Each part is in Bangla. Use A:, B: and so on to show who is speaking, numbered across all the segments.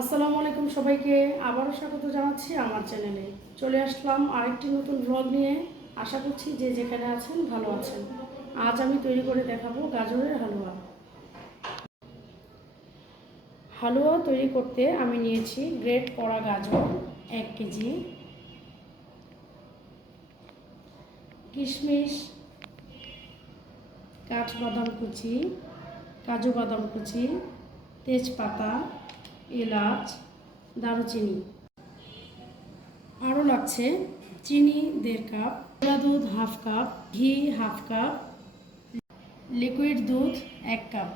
A: আসসালামু আলাইকুম সবাইকে। আবারও স্বাগত জানাচ্ছি আমার চ্যানেলে। চলে আসলাম আরেকটি নতুন ব্লগ নিয়ে। আশা করছি যে যেখানে আছেন ভালো আছেন। আজ আমি তৈরি করে দেখাবো গাজরের হালুয়া। হালুয়া তৈরি করতে আমি নিয়েছি গ্রেট করা গাজর, এক কেজি। কিশমিশ কাঠবাদাম কুচি, কাজু বাদাম কুচি, তেজপাতা এলাচ, দারুচিনি। আরও লাগছে চিনি দেড় কাপ গোলা দুধ হাফ কাপ, ঘি হাফ কাপ, লিকুইড দুধ এক কাপ।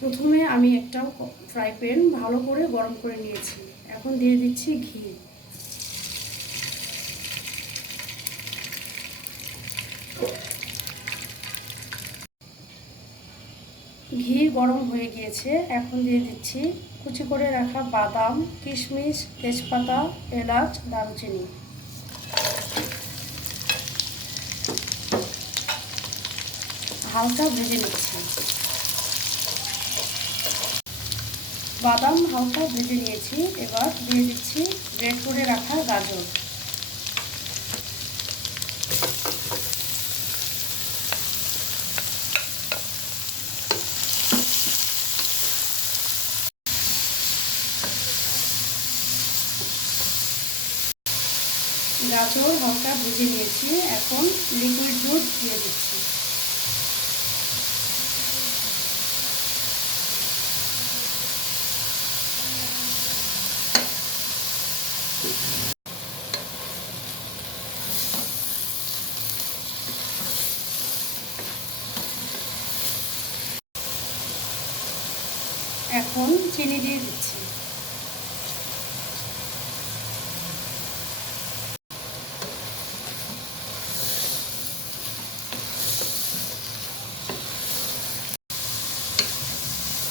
A: প্রথমে আমি একটা ফ্রাই প্যান ভালো করে গরম করে নিয়েছি। এখন দিয়ে দিচ্ছি ঘি। ঘি গরম হয়ে গিয়েছে, এখন দিয়ে দিচ্ছি কুচি করে রাখা বাদাম, কিশমিশ, তেজপাতা, এলাচ, দারুচিনি। হালকা ভেজে নিচ্ছি। বাদাম হালকা ভেজে নিয়েছি, এবার দিয়ে দিচ্ছি গ্রেট করে রাখা গাজর। গাজর হালকা ভেজে নিয়েছি। এখন লিকুইড দুধ দিয়ে দিচ্ছি। এখন চিনি দিয়ে দিচ্ছি।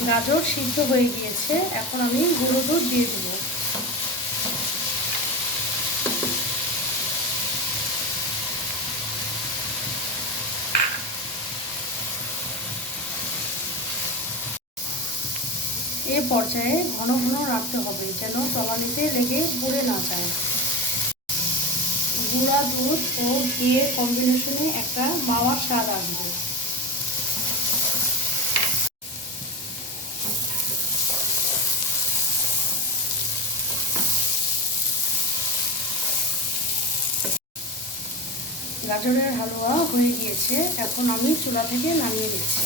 A: গাজর সিদ্ধ হয়ে গিয়েছে, এখন আমি গুঁড়ো দুধ দিয়ে দেবো। এ পর্যায়ে ঘন ঘন রাখতে হবে যেন তলানিতে লেগে পুড়ে না যায়। গুঁড়া দুধ ও ঘিয়ের কম্বিনেশনে একটা মাওয়ার স্বাদ আসবে। গাজরের হালুয়া হয়ে গিয়েছে। এখন আমি চুলা থেকে নামিয়ে দিচ্ছি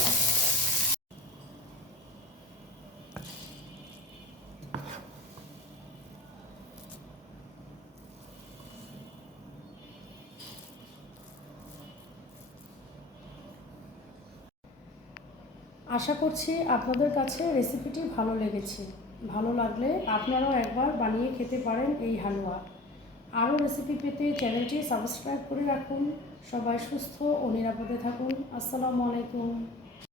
A: আশা করছি আপনাদের কাছে রেসিপিটি ভালো লেগেছে। ভালো লাগলে আপনারাও একবার বানিয়ে খেতে পারেন এই হালুয়া। আরও রেসিপি পেতে চ্যানেলটি সাবস্ক্রাইব করে রাখুন। সবাই সুস্থ ও নিরাপদে থাকুন। আসসালামু আলাইকুম।